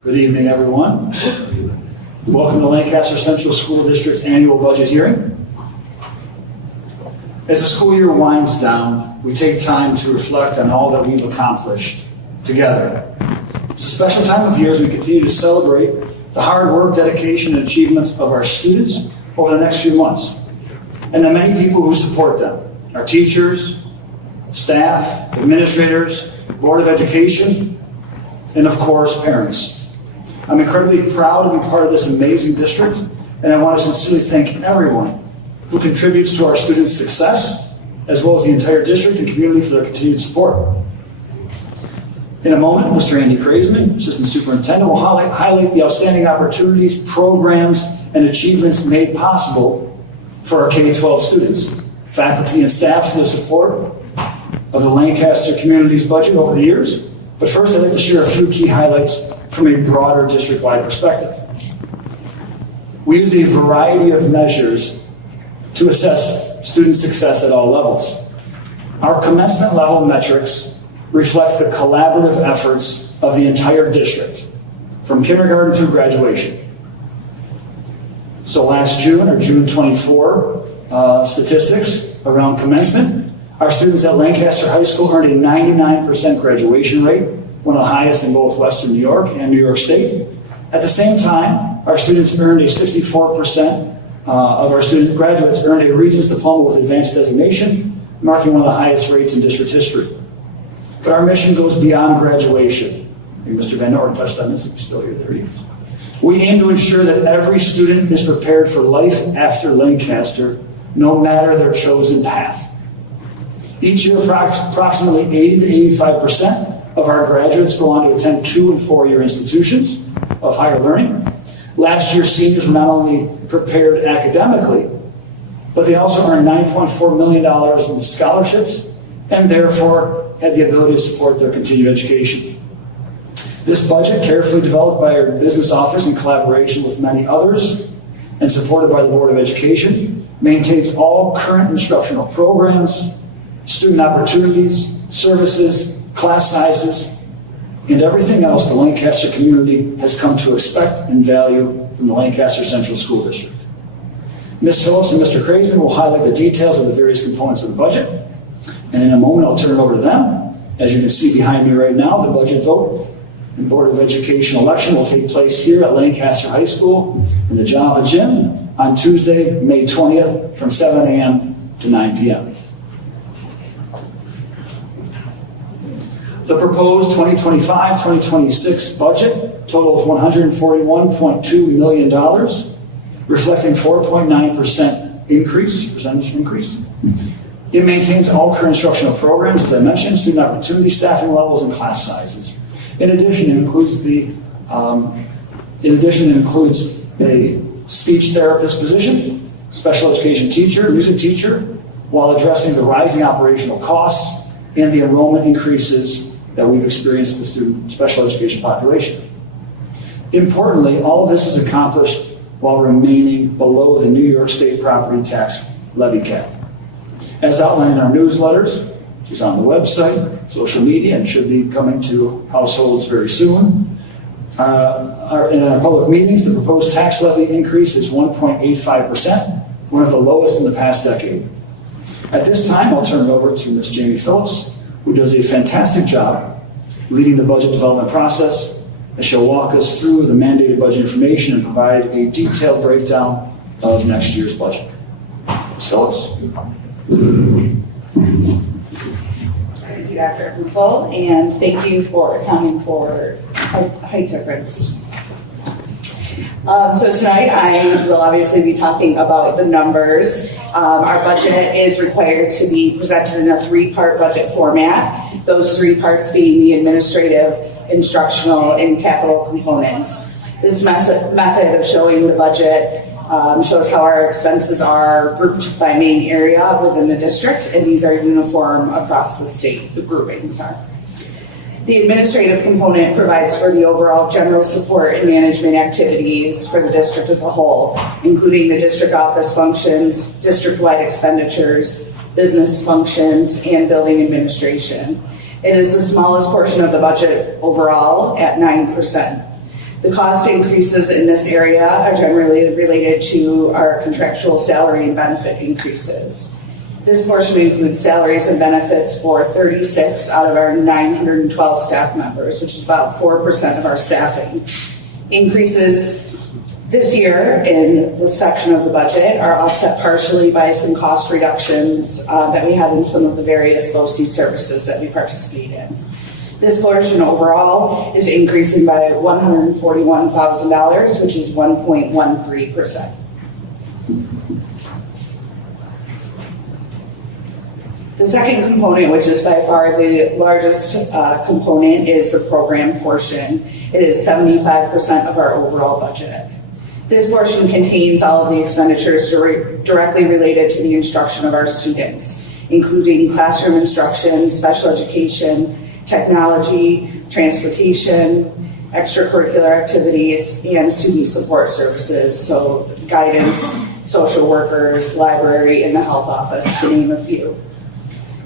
Good evening, everyone. Welcome to Lancaster Central School District's annual budget hearing. As the school year winds down, we take time to reflect on all that we've accomplished together. It's a special time of year as we continue to celebrate the hard work, dedication, and achievements of our students over the next few months, and the many people who support them, our teachers, staff, administrators, Board of Education, and of course, parents. I'm incredibly proud to be part of this amazing district, and I want to sincerely thank everyone who contributes to our students' success, as well as the entire district and community for their continued support. In a moment, Mr. Andy Kraisman, Assistant Superintendent, will highlight the outstanding opportunities, programs, and achievements made possible for our K-12 students, faculty, and staff for the support of the Lancaster community's budget over the years. But first, I'd like to share a few key highlights from a broader district-wide perspective. We use a variety of measures to assess student success at all levels. Our commencement level metrics reflect the collaborative efforts of the entire district, from kindergarten through graduation. So last June, or June 24, statistics around commencement, our students at Lancaster High School earned a 99% graduation rate, one of the highest in both Western New York and New York State. At the same time, our students earned a 64% of our student graduates earned a Regents Diploma with Advanced Designation, marking one of the highest rates in district history. But our mission goes beyond graduation. I think Mr. Van Ork touched on this, if he's still here, there he is. We aim to ensure that every student is prepared for life after Lancaster, no matter their chosen path. Each year, approximately 80 to 85% of our graduates go on to attend 2- and 4-year institutions of higher learning. Last year, seniors were not only prepared academically, but they also earned $9.4 million in scholarships and therefore had the ability to support their continued education. This budget, carefully developed by our business office in collaboration with many others and supported by the Board of Education, maintains all current instructional programs, student opportunities, services, class sizes, and everything else the Lancaster community has come to expect and value from the Lancaster Central School District. Ms. Phillips and Mr. Kraisman will highlight the details of the various components of the budget, and in a moment I'll turn it over to them. As you can see behind me right now, the budget vote and Board of Education election will take place here at Lancaster High School in the Java Gym on Tuesday, May 20th from 7 a.m. to 9 p.m. The proposed 2025-2026 budget totals $141.2 million, reflecting 4.9% percentage increase. It maintains all current instructional programs, as I mentioned, student opportunity, staffing levels, and class sizes. In addition, it includes a speech therapist position, special education teacher, music teacher, while addressing the rising operational costs and the enrollment increases that we've experienced in the student special education population. Importantly, all of this is accomplished while remaining below the New York State property tax levy cap. As outlined in our newsletters, which is on the website, social media, and should be coming to households very soon. In our public meetings, the proposed tax levy increase is 1.85%, one of the lowest in the past decade. At this time, I'll turn it over to Ms. Jamie Phillips, who does a fantastic job leading the budget development process, as she'll walk us through the mandated budget information and provide a detailed breakdown of next year's budget. Ms. Phillips. Thank you, Dr. Hufel, and thank you for accounting for height difference. So tonight I will obviously be talking about the numbers. Our budget is required to be presented in a 3-part budget format, those 3 parts being the administrative, instructional, and capital components. This method of showing the budget shows how our expenses are grouped by main area within the district, and these are uniform across the state, the groupings are. The administrative component provides for the overall general support and management activities for the district as a whole, including the district office functions, district-wide expenditures, business functions, and building administration. It is the smallest portion of the budget overall at 9%. The cost increases in this area are generally related to our contractual salary and benefit increases. This portion includes salaries and benefits for 36 out of our 912 staff members, which is about 4% of our staffing. Increases this year in this section of the budget are offset partially by some cost reductions that we had in some of the various BOCES services that we participate in. This portion overall is increasing by $141,000, which is 1.13%. The second component, which is by far the largest component, is the program portion. It is 75% of our overall budget. This portion contains all of the expenditures directly related to the instruction of our students, including classroom instruction, special education, technology, transportation, extracurricular activities, and student support services, so guidance, social workers, library, and the health office, to name a few.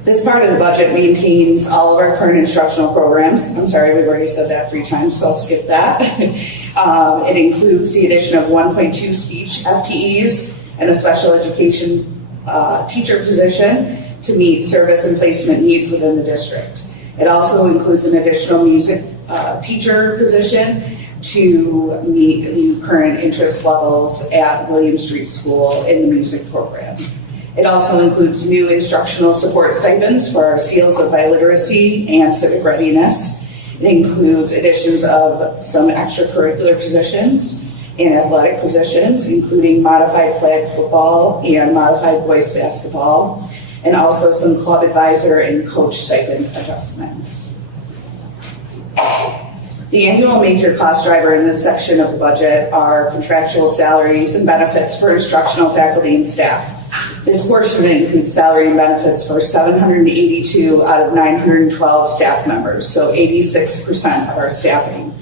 This part of the budget maintains all of our current instructional programs. I'm sorry, we've already said that 3 times, so I'll skip that. It includes the addition of 1.2 speech FTEs and a special education teacher position to meet service and placement needs within the district. It also includes an additional music teacher position to meet the current interest levels at William Street School in the music program. It also includes new instructional support stipends for our SEALs of biliteracy and civic readiness. It includes additions of some extracurricular positions and athletic positions, including modified flag football and modified boys basketball, and also some club advisor and coach stipend adjustments. The annual major cost driver in this section of the budget are contractual salaries and benefits for instructional faculty and staff. This portion includes salary and benefits for 782 out of 912 staff members, so 86% of our staffing,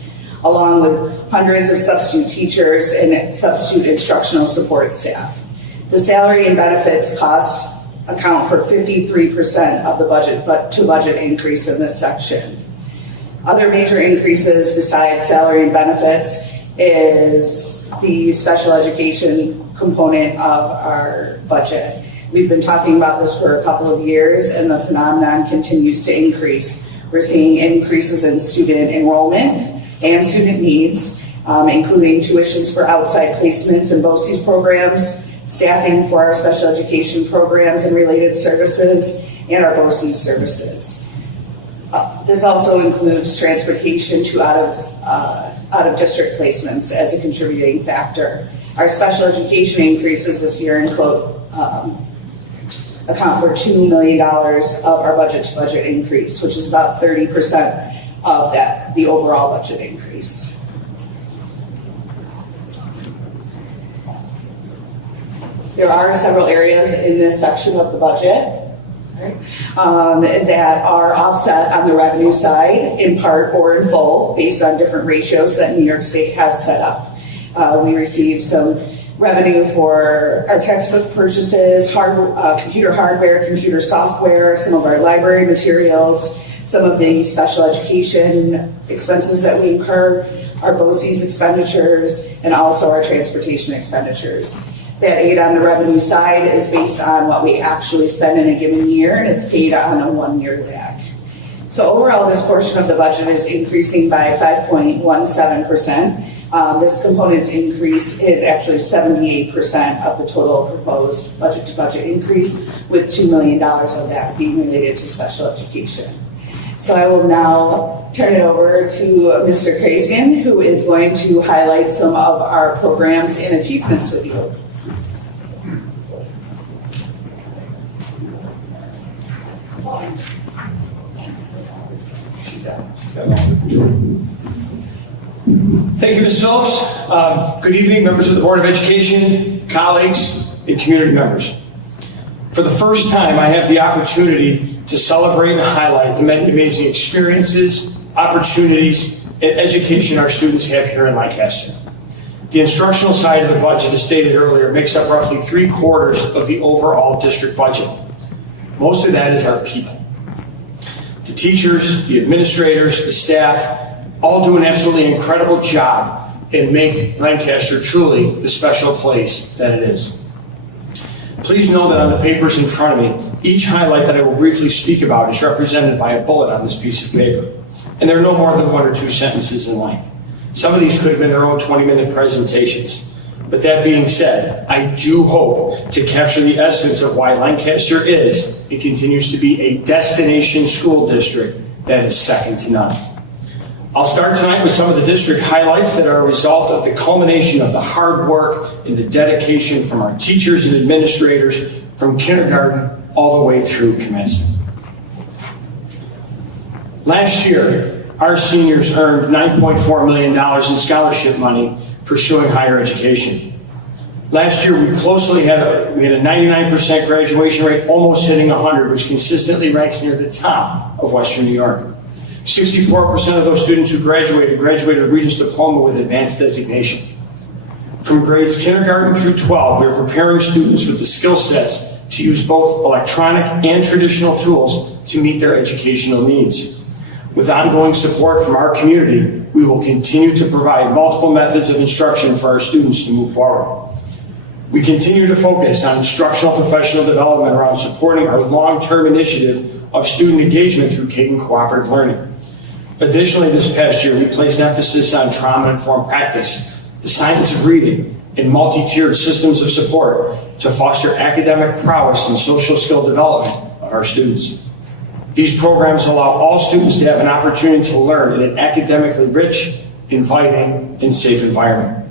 along with hundreds of substitute teachers and substitute instructional support staff. The salary and benefits cost account for 53% of the budget increase in this section. Other major increases besides salary and benefits is the special education component of our budget. We've been talking about this for a couple of years, and the phenomenon continues to increase. We're seeing increases in student enrollment and student needs, including tuitions for outside placements and BOCES programs, staffing for our special education programs and related services, and our BOCES services. This also includes transportation to out of district placements as a contributing factor. Our special education increases this year account for $2 million of our budget to budget increase, which is about 30% of the overall budget increase. There are several areas in this section of the budget that are offset on the revenue side, in part or in full, based on different ratios that New York State has set up. We received some revenue for our textbook purchases, computer hardware, computer software, some of our library materials, some of the special education expenses that we incur, our BOCES expenditures, and also our transportation expenditures. That aid on the revenue side is based on what we actually spend in a given year, and it's paid on a 1-year lag. So overall, this portion of the budget is increasing by 5.17%. This component's increase is actually 78% of the total proposed budget to budget increase, with $2 million of that being related to special education. So I will now turn it over to Mr. Kreisman, who is going to highlight some of our programs and achievements with you. Thank you, Ms. Phillips. Good evening, members of the Board of Education, colleagues, and community members. For the first time, I have the opportunity to celebrate and highlight the many amazing experiences, opportunities, and education our students have here in Lancaster. The instructional side of the budget, as stated earlier, makes up roughly 3/4 of the overall district budget. Most of that is our people. The teachers, the administrators, the staff, all do an absolutely incredible job and make Lancaster truly the special place that it is. Please know that on the papers in front of me, each highlight that I will briefly speak about is represented by a bullet on this piece of paper. And they're no more than 1 or 2 sentences in length. Some of these could have been their own 20-minute presentations. But that being said, I do hope to capture the essence of why Lancaster is and continues to be a destination school district that is second to none. I'll start tonight with some of the district highlights that are a result of the culmination of the hard work and the dedication from our teachers and administrators from kindergarten all the way through commencement. Last year, our seniors earned $9.4 million in scholarship money pursuing higher education. Last year, we had a 99% graduation rate, almost hitting 100, which consistently ranks near the top of Western New York. 64% of those students who graduated with Regents Diploma with advanced designation. From grades kindergarten through 12, we are preparing students with the skill sets to use both electronic and traditional tools to meet their educational needs. With ongoing support from our community, we will continue to provide multiple methods of instruction for our students to move forward. We continue to focus on instructional professional development around supporting our long-term initiative of student engagement through Kagan Cooperative Learning. Additionally, this past year, we placed emphasis on trauma-informed practice, the science of reading, and multi-tiered systems of support to foster academic prowess and social skill development of our students. These programs allow all students to have an opportunity to learn in an academically rich, inviting, and safe environment.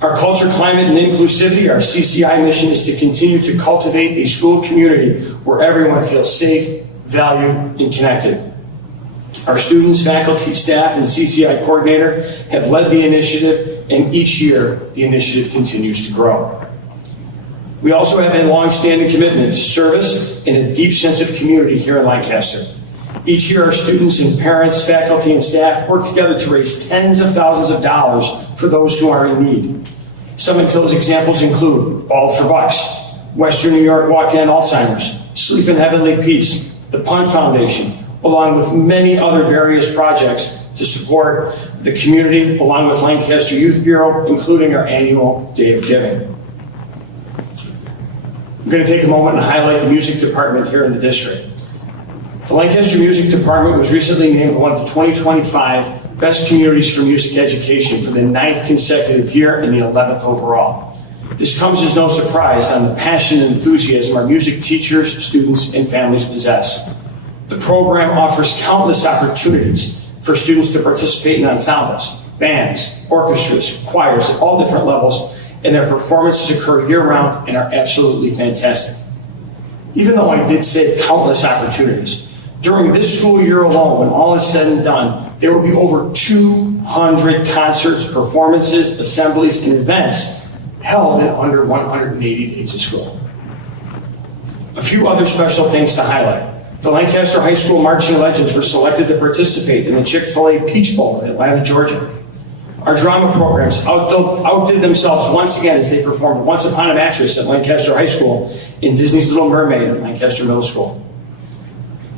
Our culture, climate, and inclusivity, our CCI mission is to continue to cultivate a school community where everyone feels safe, valued, and connected. Our students, faculty, staff, and CCI coordinator have led the initiative, and each year the initiative continues to grow. We also have a long-standing commitment to service and a deep sense of community here in Lancaster. Each year our students and parents, faculty, and staff work together to raise tens of thousands of dollars for those who are in need. Some of those examples include Ball for Bucks, Western New York Walk to End Alzheimer's, Sleep in Heavenly Peace, the Punt Foundation, along with many other various projects to support the community, along with Lancaster Youth Bureau, including our annual Day of Giving. I'm going to take a moment and highlight the music department here in the district. The Lancaster Music Department was recently named one of the 2025 Best Communities for Music Education for the 9th consecutive year and the 11th overall. This comes as no surprise on the passion and enthusiasm our music teachers, students, and families possess. The program offers countless opportunities for students to participate in ensembles, bands, orchestras, choirs at all different levels, and their performances occur year-round and are absolutely fantastic. Even though I did say countless opportunities, during this school year alone, when all is said and done, there will be over 200 concerts, performances, assemblies, and events held in under 180 days of school. A few other special things to highlight. The Lancaster High School Marching Legends were selected to participate in the Chick-fil-A Peach Bowl in Atlanta, Georgia. Our drama programs outdid themselves once again as they performed Once Upon a Mattress at Lancaster High School and Disney's Little Mermaid at Lancaster Middle School.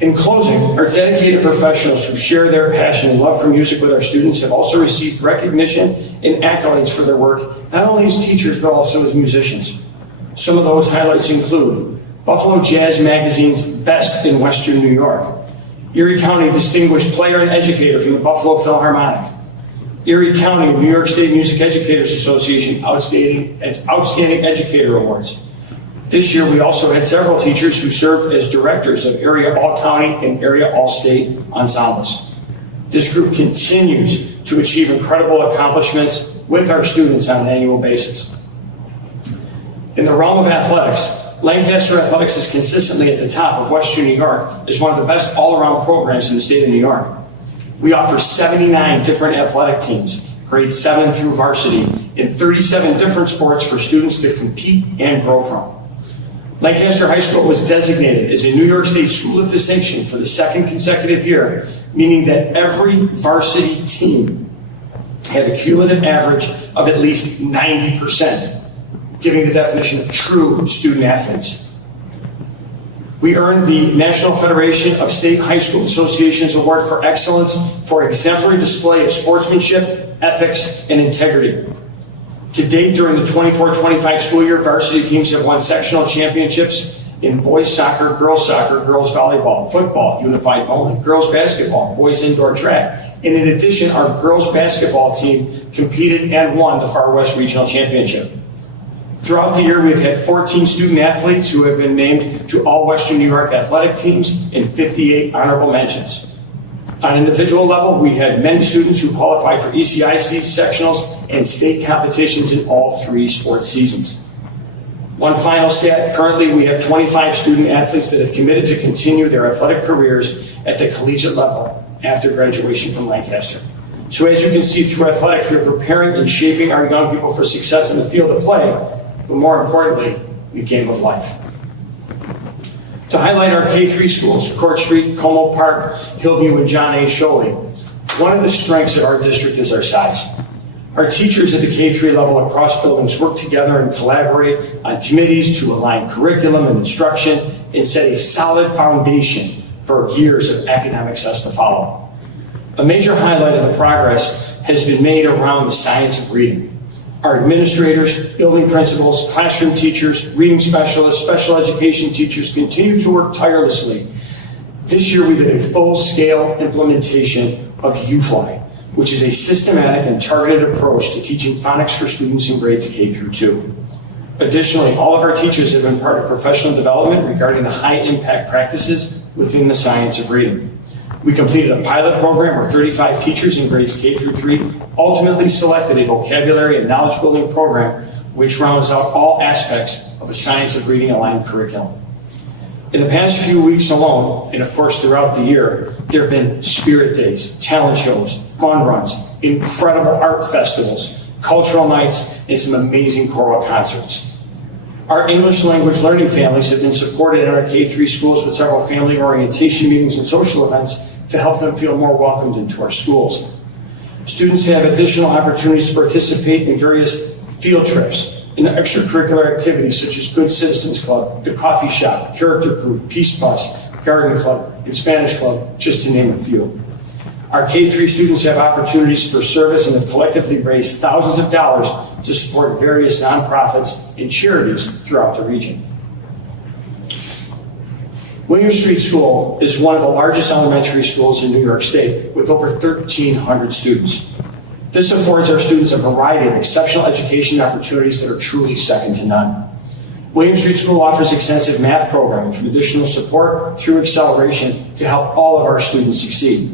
In closing, our dedicated professionals who share their passion and love for music with our students have also received recognition and accolades for their work, not only as teachers, but also as musicians. Some of those highlights include Buffalo Jazz Magazine's Best in Western New York, Erie County Distinguished Player and Educator from the Buffalo Philharmonic, Erie County New York State Music Educators Association Outstanding Educator Awards. This year, we also had several teachers who served as directors of area all-county and area all-state ensembles. This group continues to achieve incredible accomplishments with our students on an annual basis. In the realm of athletics, Lancaster Athletics is consistently at the top of Western New York as one of the best all-around programs in the state of New York. We offer 79 different athletic teams, grades 7 through varsity, in 37 different sports for students to compete and grow from. Lancaster High School was designated as a New York State School of Distinction for the 2nd consecutive year, meaning that every varsity team had a cumulative average of at least 90%, giving the definition of true student athletes. We earned the National Federation of State High School Associations Award for Excellence for exemplary display of sportsmanship, ethics, and integrity. To date, during the 24-25 school year, varsity teams have won sectional championships in boys soccer, girls volleyball, football, unified bowling, girls basketball, boys indoor track. And in addition, our girls basketball team competed and won the Far West Regional Championship. Throughout the year, we've had 14 student athletes who have been named to all Western New York athletic teams and 58 honorable mentions. On an individual level, we had many students who qualified for ECIC sectionals and state competitions in all 3 sports seasons. One final stat, currently we have 25 student athletes that have committed to continue their athletic careers at the collegiate level after graduation from Lancaster. So as you can see, through athletics, we're preparing and shaping our young people for success in the field of play, but more importantly, the game of life. To highlight our K-3 schools, Court Street, Como Park, Hillview, and John A. Sholey, one of the strengths of our district is our size. Our teachers at the K-3 level across buildings work together and collaborate on committees to align curriculum and instruction and set a solid foundation for years of academic success to follow. A major highlight of the progress has been made around the science of reading. Our administrators, building principals, classroom teachers, reading specialists, special education teachers continue to work tirelessly. This year we did a full-scale implementation of UFly, which is a systematic and targeted approach to teaching phonics for students in grades K through 2. Additionally, all of our teachers have been part of professional development regarding the high-impact practices within the science of reading. We completed a pilot program where 35 teachers in grades K through 3 ultimately selected a vocabulary and knowledge-building program which rounds out all aspects of a science of reading aligned curriculum. In the past few weeks alone, and of course throughout the year, there have been spirit days, talent shows, fun runs, incredible art festivals, cultural nights, and some amazing choral concerts. Our English language learning families have been supported in our K-3 schools with several family orientation meetings and social events to help them feel more welcomed into our schools. Students have additional opportunities to participate in various field trips and extracurricular activities such as Good Citizens Club, the Coffee Shop, Character Crew, Peace Bus, Garden Club, and Spanish Club, just to name a few. Our K-3 students have opportunities for service and have collectively raised thousands of dollars to support various nonprofits and charities throughout the region. William Street School is one of the largest elementary schools in New York State with over 1,300 students. This affords our students a variety of exceptional education opportunities that are truly second to none. William Street School offers extensive math programming from additional support through acceleration to help all of our students succeed.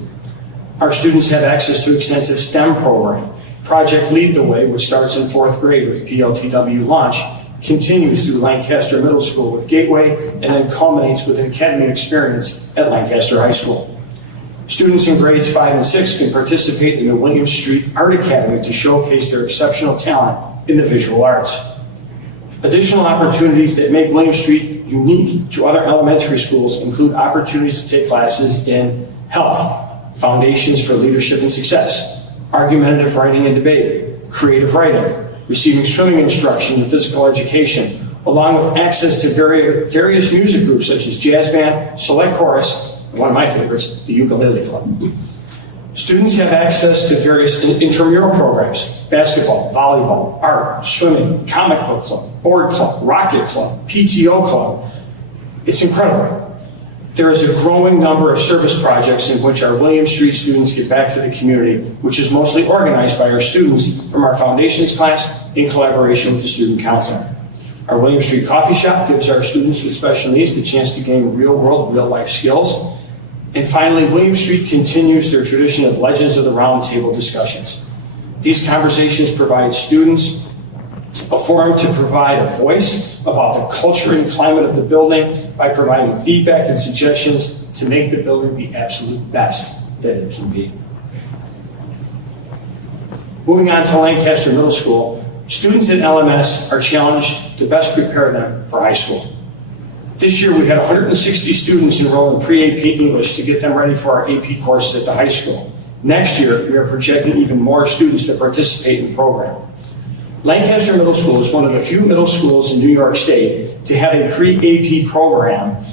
Our students have access to extensive STEM programming. Project Lead the Way, which starts in 4th grade with PLTW launch, continues through Lancaster Middle School with Gateway, and then culminates with an academy experience at Lancaster High School. Students in grades 5 and 6 can participate in the William Street Art Academy to showcase their exceptional talent in the visual arts. Additional opportunities that make William Street unique to other elementary schools include opportunities to take classes in health, foundations for leadership and success, argumentative writing and debate, creative writing, receiving swimming instruction and physical education, along with access to various music groups such as jazz band, select chorus, and one of my favorites, the ukulele club. Students have access to various intramural programs, basketball, volleyball, art, swimming, comic book club, board club, rocket club, PTO club. It's incredible. There is a growing number of service projects in which our William Street students give back to the community, which is mostly organized by our students from our foundations class in collaboration with the student council. Our William Street Coffee Shop gives our students with special needs the chance to gain real-world, real-life skills. And finally, William Street continues their tradition of Legends of the Round Table discussions. These conversations provide students a forum to provide a voice about the culture and climate of the building by providing feedback and suggestions to make the building the absolute best that it can be. Moving on to Lancaster Middle School, students at LMS are challenged to best prepare them for high school. This year we had 160 students enroll in pre-AP English to get them ready for our AP courses at the high school. Next year we are projecting even more students to participate in the program. Lancaster Middle School is one of the few middle schools in New York State to have a pre-AP program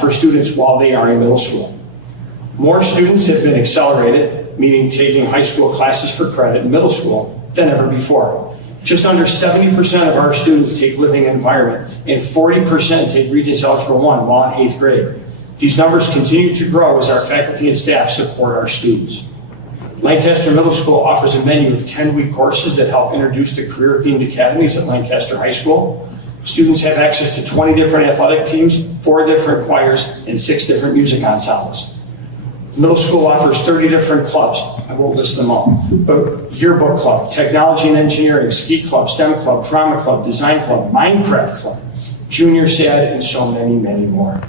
for students while they are in middle school. More students have been accelerated, meaning taking high school classes for credit in middle school, than ever before. Just under 70% of our students take living environment, and 40% take Regents Algebra 1 while in 8th grade. These numbers continue to grow as our faculty and staff support our students. Lancaster Middle School offers a menu of 10-week courses that help introduce the career-themed academies at Lancaster High School. Students have access to 20 different athletic teams, 4 different choirs, and 6 different music ensembles. The middle school offers 30 different clubs. I won't list them all, but yearbook club, technology and engineering, ski club, STEM club, drama club, design club, Minecraft club, junior SAD, and so many, many more.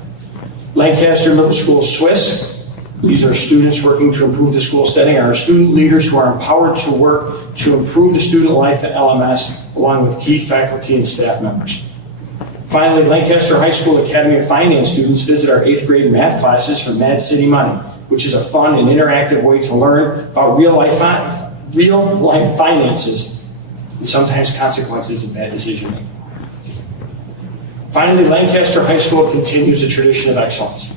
Lancaster Middle School Swiss. These are students working to improve the school setting, and our student leaders who are empowered to work to improve the student life at LMS, along with key faculty and staff members. Finally, Lancaster High School Academy of Finance students visit our 8th grade math classes for Mad City Money, which is a fun and interactive way to learn about real life finances and sometimes consequences of bad decision making. Finally, Lancaster High School continues a tradition of excellence.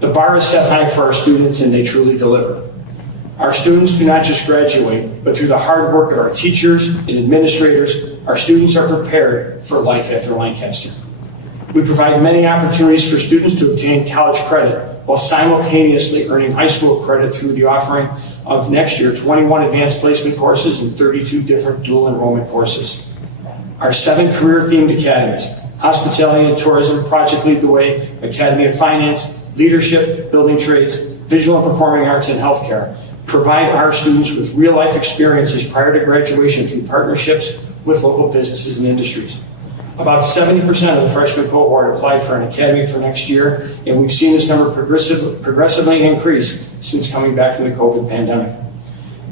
The bar is set high for our students, and they truly deliver. Our students do not just graduate, but through the hard work of our teachers and administrators, our students are prepared for life after Lancaster. We provide many opportunities for students to obtain college credit while simultaneously earning high school credit through the offering of next year 21 advanced placement courses and 32 different dual enrollment courses. Our 7 career-themed academies, Hospitality and Tourism, Project Lead the Way, Academy of Finance, Leadership, Building Trades, Visual and Performing Arts, and Healthcare, provide our students with real-life experiences prior to graduation through partnerships with local businesses and industries. About 70% of the freshman cohort applied for an academy for next year, and we've seen this number progressively increase since coming back from the COVID pandemic.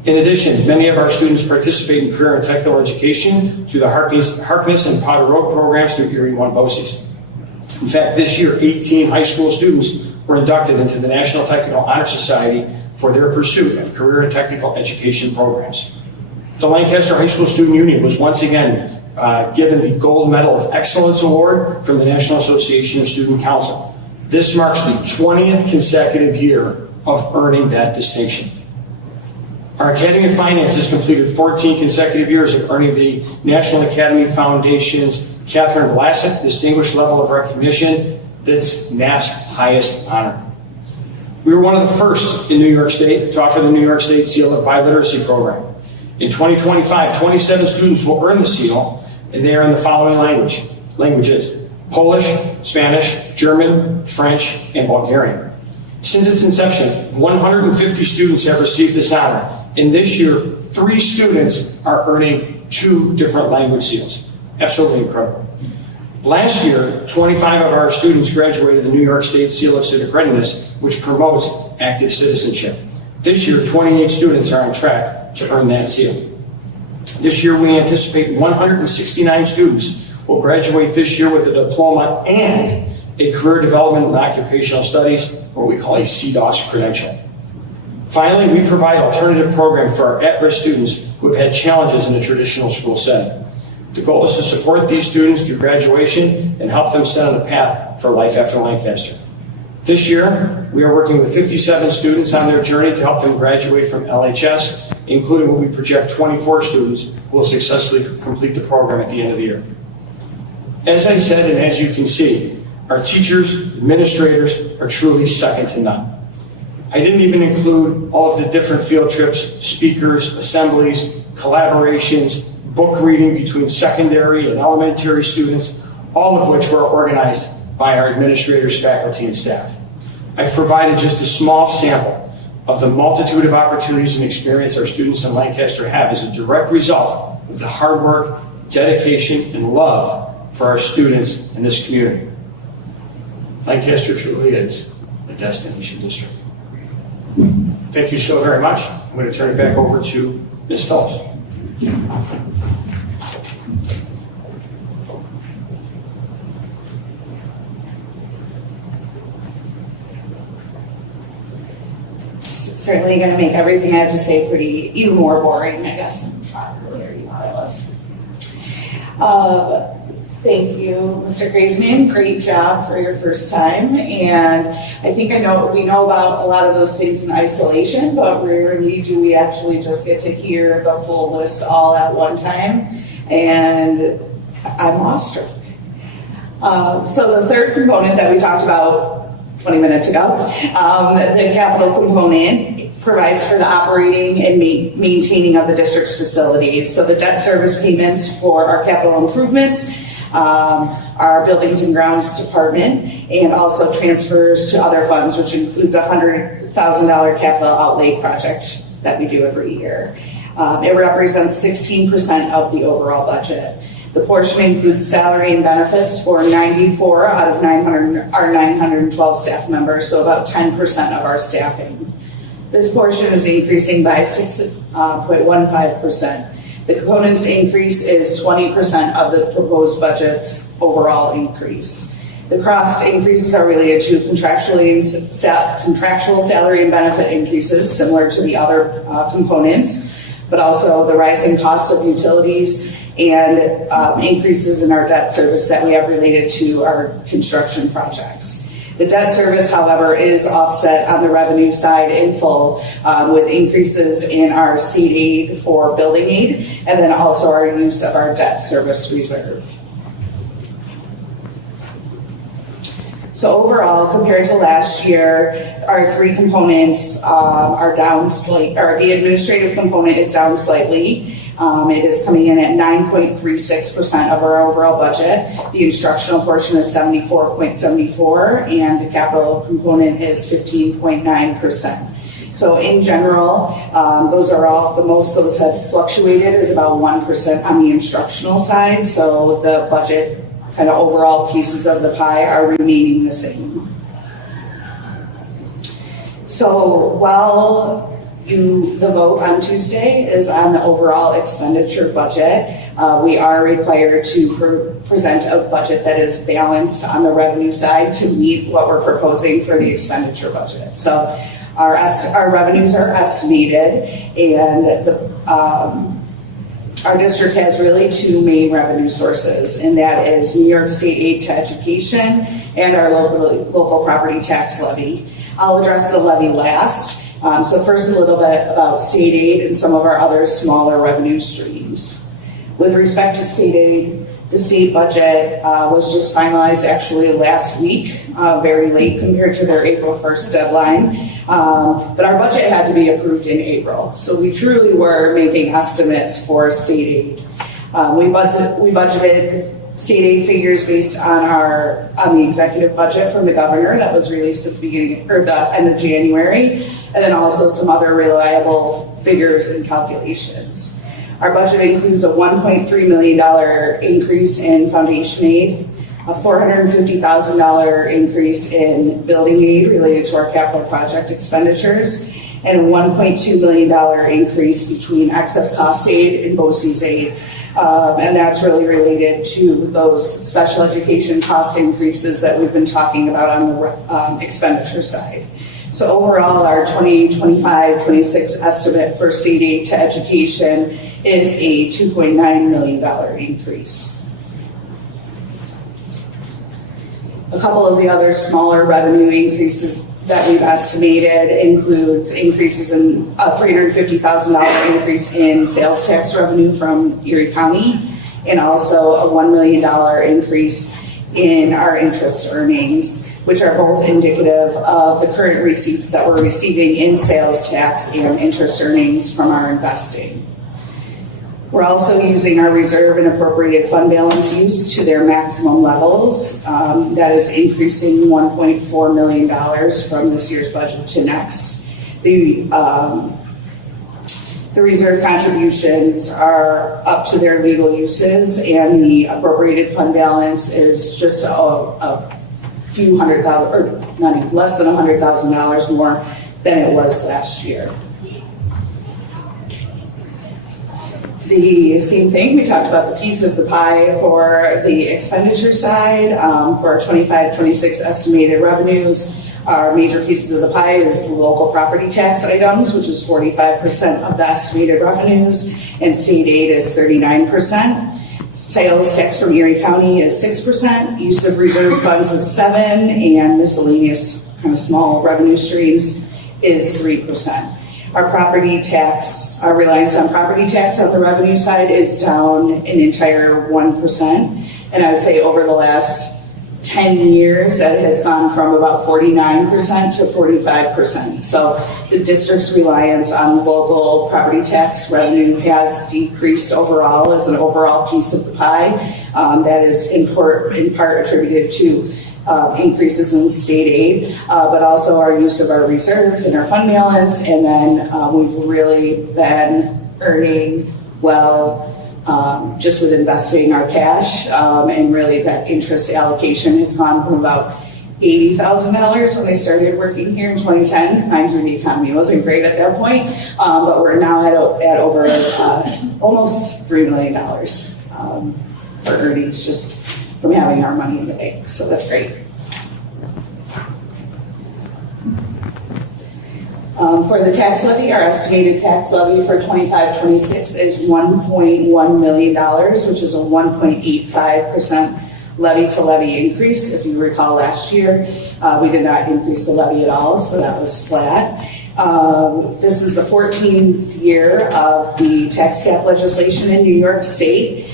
In addition, many of our students participate in career and technical education through the Harkness and Potter Road programs through Erie One BOCES. In fact, this year, 18 high school students were inducted into the National Technical Honor Society for their pursuit of career and technical education programs. The Lancaster High School Student Union was once again given the Gold Medal of Excellence Award from the National Association of Student Council. This marks the 20th consecutive year of earning that distinction. Our Academy of Finance has completed 14 consecutive years of earning the National Academy Foundation's Catherine Vlasic Distinguished Level of Recognition. That's NAF's highest honor. We were one of the first in New York State to offer the New York State Seal of Biliteracy Program. In 2025, 27 students will earn the seal, and they are in the following languages: Polish, Spanish, German, French, and Bulgarian. Since its inception, 150 students have received this honor, and this year, 3 students are earning 2 different language seals. Absolutely incredible. Last year, 25 of our students graduated the New York State Seal of Civic Readiness, which promotes active citizenship. This year, 28 students are on track to earn that seal. This year, we anticipate 169 students will graduate this year with a diploma and a Career Development and Occupational Studies, or what we call a CDOS credential. Finally, we provide alternative programs for our at-risk students who have had challenges in a traditional school setting. The goal is to support these students through graduation and help them set on the path for life after Lancaster. This year, we are working with 57 students on their journey to help them graduate from LHS, including what we project 24 students who will successfully complete the program at the end of the year. As I said, and as you can see, our teachers, administrators are truly second to none. I didn't even include all of the different field trips, speakers, assemblies, collaborations, book reading between secondary and elementary students, all of which were organized by our administrators, faculty, and staff. I've provided just a small sample of the multitude of opportunities and experience our students in Lancaster have as a direct result of the hard work, dedication, and love for our students in this community. Lancaster truly is a destination district. Thank you so very much. I'm going to turn it back over to Ms. Phillips. Certainly going to make everything I have to say even more boring, I guess, and talk really ridiculous. Thank you, Mr. Graysman. Great job for your first time. And I think we know about a lot of those things in isolation, but rarely do we actually just get to hear the full list all at one time. And I'm awestruck. So the third component that we talked about 20 minutes ago, the capital component provides for the operating and maintaining of the district's facilities. So the debt service payments for our capital improvements, our buildings and grounds department, and also transfers to other funds, which includes a $100,000 capital outlay project that we do every year. It represents 16% of the overall budget. The portion includes salary and benefits for 94 out of 912 staff members, so about 10% of our staffing. This portion is increasing by 6.15%. The components increase is 20% of the proposed budget's overall increase. The cost increases are related to contractual salary and benefit increases, similar to the other components, but also the rising costs of utilities and increases in our debt service that we have related to our construction projects. The debt service, however, is offset on the revenue side in full with increases in our state aid for building aid, and then also our use of our debt service reserve. So overall, compared to last year, our three components are down slightly, or the administrative component is down slightly. It is coming in at 9.36% of our overall budget. The instructional portion is 74.74%, and the capital component is 15.9%. So in general, those are all, the most those have fluctuated is about 1% on the instructional side. So the budget kind of overall pieces of the pie are remaining the same. So while the vote on Tuesday is on the overall expenditure budget, we are required to present a budget that is balanced on the revenue side to meet what we're proposing for the expenditure budget. So our revenues are estimated, and our district has really two main revenue sources, and that is New York State aid to education and our local property tax levy. I'll address the levy last. So first, a little bit about state aid and some of our other smaller revenue streams. With respect to state aid, the state budget was just finalized actually last week, very late compared to their April 1st deadline. But our budget had to be approved in April. So we truly were making estimates for state aid. We budgeted state aid figures based on the executive budget from the governor that was released at the beginning or the end of January, and then also some other reliable figures and calculations. Our budget includes a $1.3 million increase in foundation aid, a $450,000 increase in building aid related to our capital project expenditures, and a $1.2 million increase between excess cost aid and BOCES aid. And that's really related to those special education cost increases that we've been talking about on the expenditure side. So overall, our 2025-26 estimate for state aid to education is a $2.9 million increase. A couple of the other smaller revenue increases that we've estimated includes increases in a $350,000 increase in sales tax revenue from Erie County, and also a $1 million increase in our interest earnings, which are both indicative of the current receipts that we're receiving in sales tax and interest earnings from our investing. We're also using our reserve and appropriated fund balance use to their maximum levels. That is increasing $1.4 million from this year's budget to next. The reserve contributions are up to their legal uses, and the appropriated fund balance is just a few hundred thousand, or not even, less than $100,000 more than it was last year. The same thing, we talked about the piece of the pie for the expenditure side. For our 25-26 estimated revenues, our major pieces of the pie is the local property tax items, which is 45% of the estimated revenues, and state aid is 39%. Sales tax from Erie County is 6%, use of reserve funds is 7%, and miscellaneous kind of small revenue streams is 3%. Our property tax, our reliance on property tax on the revenue side is down an entire 1%. And I would say over the last 10 years, that has gone from about 49% to 45%. So the district's reliance on local property tax revenue has decreased overall as an overall piece of the pie. That is in part attributed to increases in state aid, but also our use of our reserves and our fund balance. And then we've really been earning well just with investing our cash, and really that interest allocation has gone from about $80,000 when I started working here in 2010. Mind you, the economy wasn't great at that point, but we're now at over almost $3 million for earnings just from having our money in the bank. So that's great. For the tax levy, our estimated tax levy for 25-26 is $1.1 million, which is a 1.85% levy to levy increase. If you recall last year, we did not increase the levy at all, so that was flat. This is the 14th year of the tax cap legislation in New York State,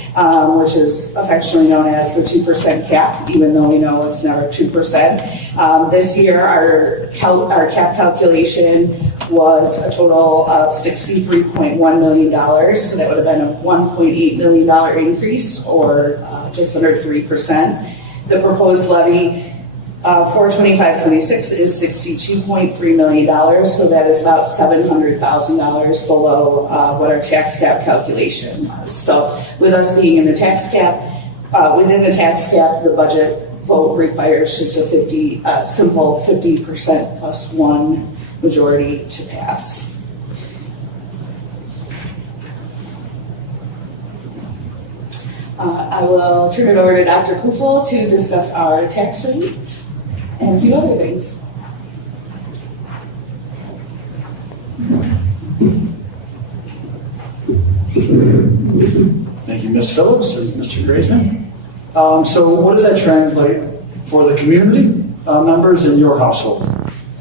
which is affectionately known as the 2% cap, even though we know it's never 2%. This year, our cap calculation was a total of $63.1 million, so that would have been a $1.8 million increase, or just under 3%. The proposed levy for 25-26 is $62.3 million, so that is about $700,000 below what our tax cap calculation was. So with us being in the tax cap, within the tax cap, the budget vote requires just a simple 50% plus one majority to pass. I will turn it over to Dr. Kufel to discuss our tax rate and a few other things. Thank you, Ms. Phillips and Mr. Graysman. So what does that translate for the community members in your household?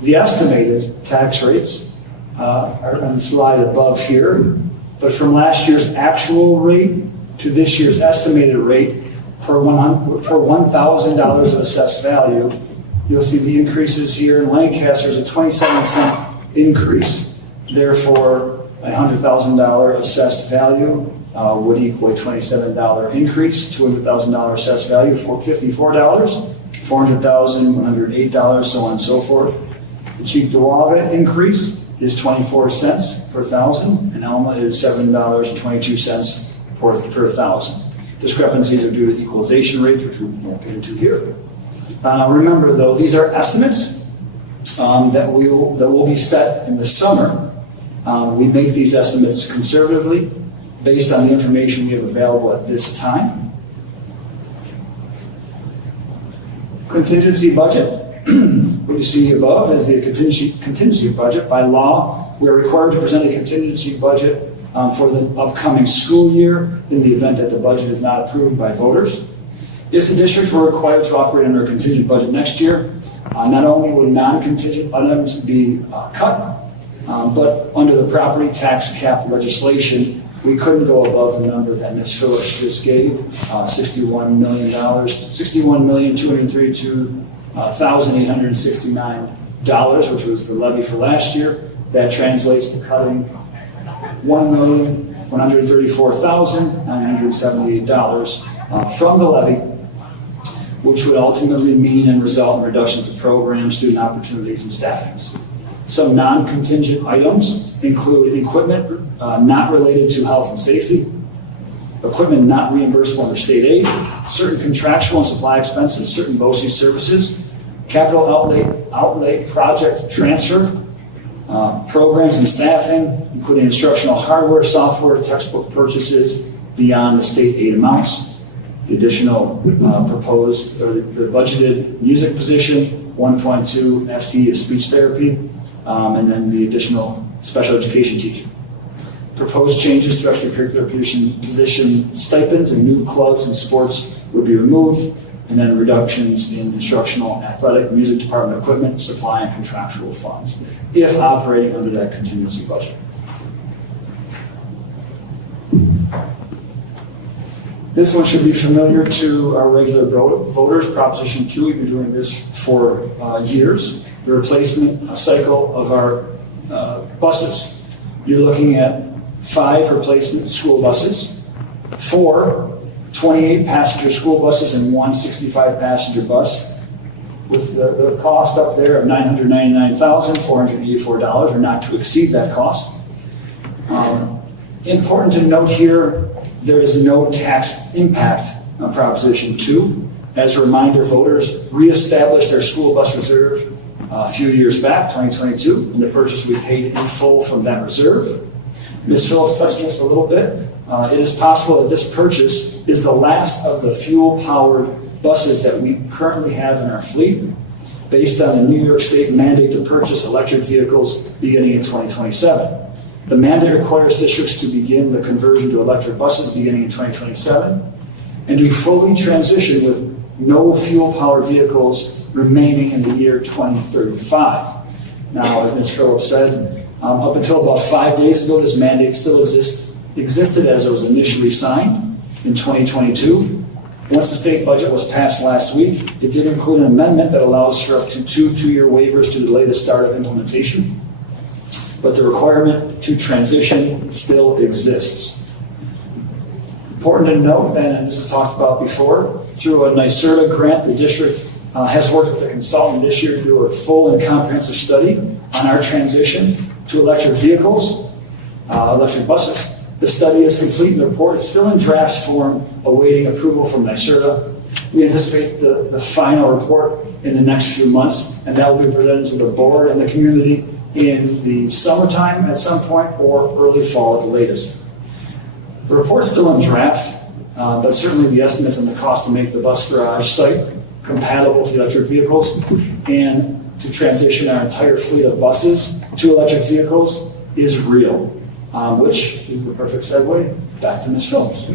The estimated tax rates are on the slide above here, but from last year's actual rate to this year's estimated rate per $1,000 of assessed value, you'll see the increases here. In Lancaster is a 27-cent increase. Therefore, a $100,000 assessed value would equal a $27 increase. $200,000 assessed value for $54. $400,000, $108, so on and so forth. The Cheektowaga increase is 24 cents per thousand, and Alma is $7.22 per thousand. Discrepancies are due to equalization rates, which we won't get into here. Remember, though, these are estimates that will be set in the summer. We make these estimates conservatively based on the information we have available at this time. Contingency budget. What you see above is the contingency budget. By law, we are required to present a contingency budget for the upcoming school year in the event that the budget is not approved by voters. If the district were required to operate under a contingent budget next year, not only would non-contingent items be cut, but under the property tax cap legislation, we couldn't go above the number that Ms. Phillips just gave, $61,232,869, which was the levy for last year. That translates to cutting $1,134,978 from the levy, which would ultimately mean and result in reductions to programs, student opportunities, and staffings. Some non-contingent items include equipment not related to health and safety, equipment not reimbursable under state aid, certain contractual and supply expenses, certain BOCES services, capital outlay project transfer, programs and staffing, including instructional hardware, software, textbook purchases beyond the state aid amounts, the additional proposed, or the budgeted music position, 1.2 FTE of speech therapy, and then the additional special education teaching. Proposed changes to extracurricular position stipends and new clubs and sports would be removed, and then reductions in instructional, athletic, music department equipment, supply, and contractual funds, if operating under that contingency budget. This one should be familiar to our regular voters. Proposition 2, we've been doing this for years. The replacement cycle of our buses. You're looking at 5 replacement school buses, 4 28-passenger school buses, and 1 65-passenger bus, with the cost up there of $999,484, or not to exceed that cost. Important to note here, there is no tax impact on Proposition 2. As a reminder, voters reestablished their school bus reserve a few years back, 2022, and the purchase will be paid in full from that reserve. Ms. Phillips touched on this a little bit. It is possible that this purchase is the last of the fuel-powered buses that we currently have in our fleet, based on the New York State mandate to purchase electric vehicles beginning in 2027. The mandate requires districts to begin the conversion to electric buses beginning in 2027, and to fully transition with no fuel-powered vehicles remaining in the year 2035. Now, as Ms. Phillips said, up until about 5 days ago, this mandate still existed as it was initially signed in 2022. Once the state budget was passed last week, it did include an amendment that allows for up to 2 two-year waivers to delay the start of implementation. But the requirement to transition still exists. Important to note, and this is talked about before, through a NYSERDA grant, the district has worked with a consultant this year to do a full and comprehensive study on our transition to electric vehicles, electric buses. The study is complete and the report is still in draft form, awaiting approval from NYSERDA. We anticipate the final report in the next few months, and that will be presented to the board and the community in the summertime at some point or early fall at the latest. The report's still in draft, but certainly the estimates on the cost to make the bus garage site compatible with electric vehicles and to transition our entire fleet of buses to electric vehicles is real, which is the perfect segue back to Ms. Phillips.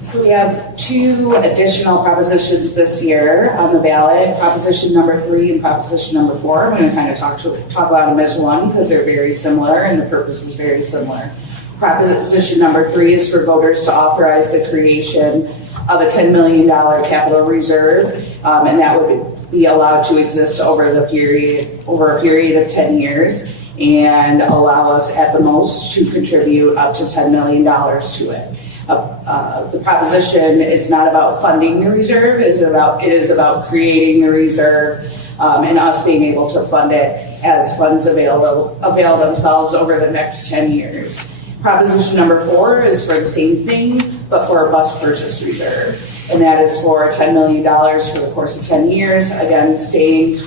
So we have 2 additional propositions this year on the ballot, Proposition number 3 and Proposition number 4. I'm going to kind of talk about them as one because they're very similar and the purpose is very similar. Proposition number 3 is for voters to authorize the creation of a $10 million capital reserve, and that would be allowed to exist over a period of 10 years and allow us at the most to contribute up to $10 million to it. The proposition is not about funding the reserve, it is about creating the reserve and us being able to fund it as funds avail themselves over the next 10 years. Proposition number 4 is for the same thing, but for a bus purchase reserve. And that is for $10 million for the course of 10 years. Again, same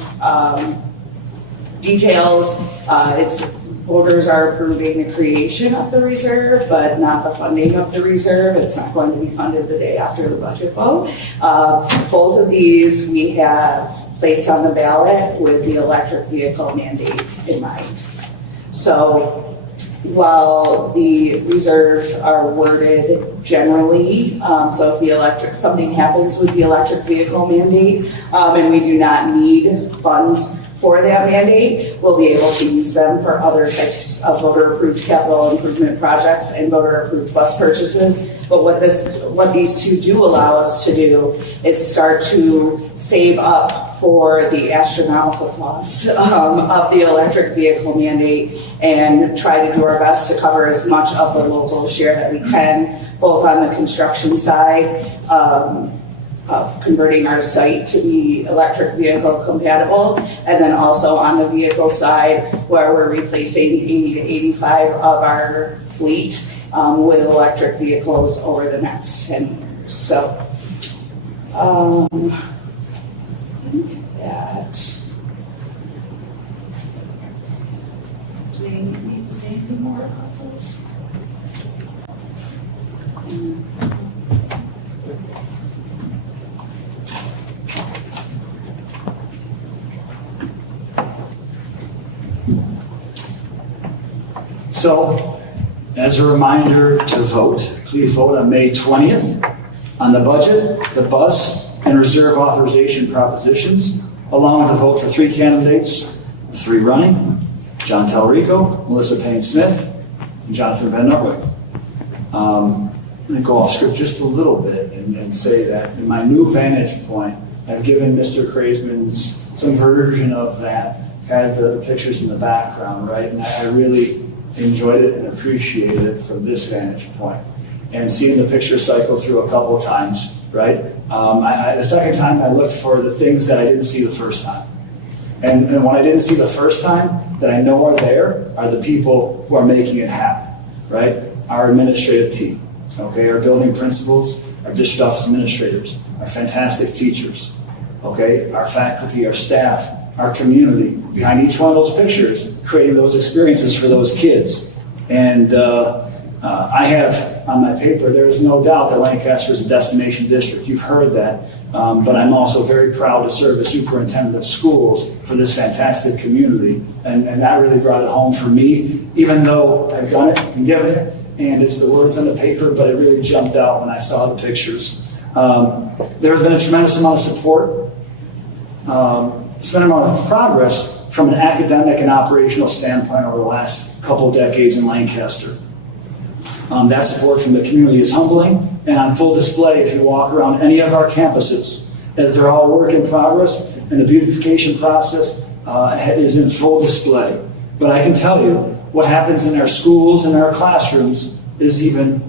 details. Voters are approving the creation of the reserve, but not the funding of the reserve. It's not going to be funded the day after the budget vote. Both of these we have placed on the ballot with the electric vehicle mandate in mind. So while the reserves are worded generally, so if something happens with the electric vehicle mandate and we do not need funds for that mandate, we'll be able to use them for other types of voter-approved capital improvement projects and voter-approved bus purchases. But what these 2 do allow us to do is start to save up for the astronomical cost of the electric vehicle mandate and try to do our best to cover as much of the local share that we can, both on the construction side, of converting our site to be electric vehicle compatible, and then also on the vehicle side where we're replacing 80 to 85 of our fleet with electric vehicles over the next 10 years. So I think that, do we need to say anything more about those? So, as a reminder to vote, please vote on May 20th on the budget, the bus, and reserve authorization propositions, along with a vote for 3 candidates, 3 running, John Talrico, Melissa Payne-Smith, and Jonathan Van Norwick. I'm going to go off script just a little bit and say that in my new vantage point, I've given Mr. Kreisman's some version of that, had the pictures in the background, right? And I really enjoyed it and appreciated it from this vantage point. And seeing the picture cycle through a couple times, right? The second time I looked for the things that I didn't see the first time. And when I didn't see the first time, that I know are there, are the people who are making it happen, right? Our administrative team, okay? Our building principals, our district office administrators, our fantastic teachers, okay? Our faculty, our staff, our community, behind each one of those pictures, creating those experiences for those kids. And I have on my paper, there is no doubt that Lancaster is a destination district. You've heard that. But I'm also very proud to serve as superintendent of schools for this fantastic community. And that really brought it home for me, even though I've done it and given it, and it's the words on the paper, but it really jumped out when I saw the pictures. There's been a tremendous amount of support. It's been a amount of progress from an academic and operational standpoint over the last couple decades in Lancaster. That support from the community is humbling and on full display if you walk around any of our campuses, as they're all work in progress and the beautification process is in full display. But I can tell you what happens in our schools and our classrooms is even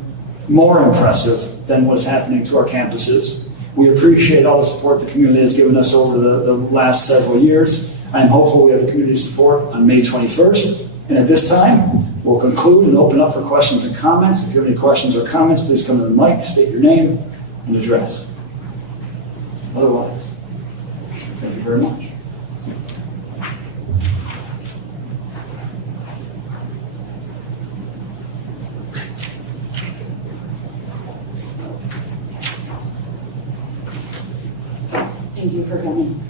more impressive than what's happening to our campuses. We appreciate all the support the community has given us over the last several years. I am hopeful we have the community support on May 21st. And at this time, we'll conclude and open up for questions and comments. If you have any questions or comments, please come to the mic, state your name and address. Otherwise, thank you very much. Thank you for coming.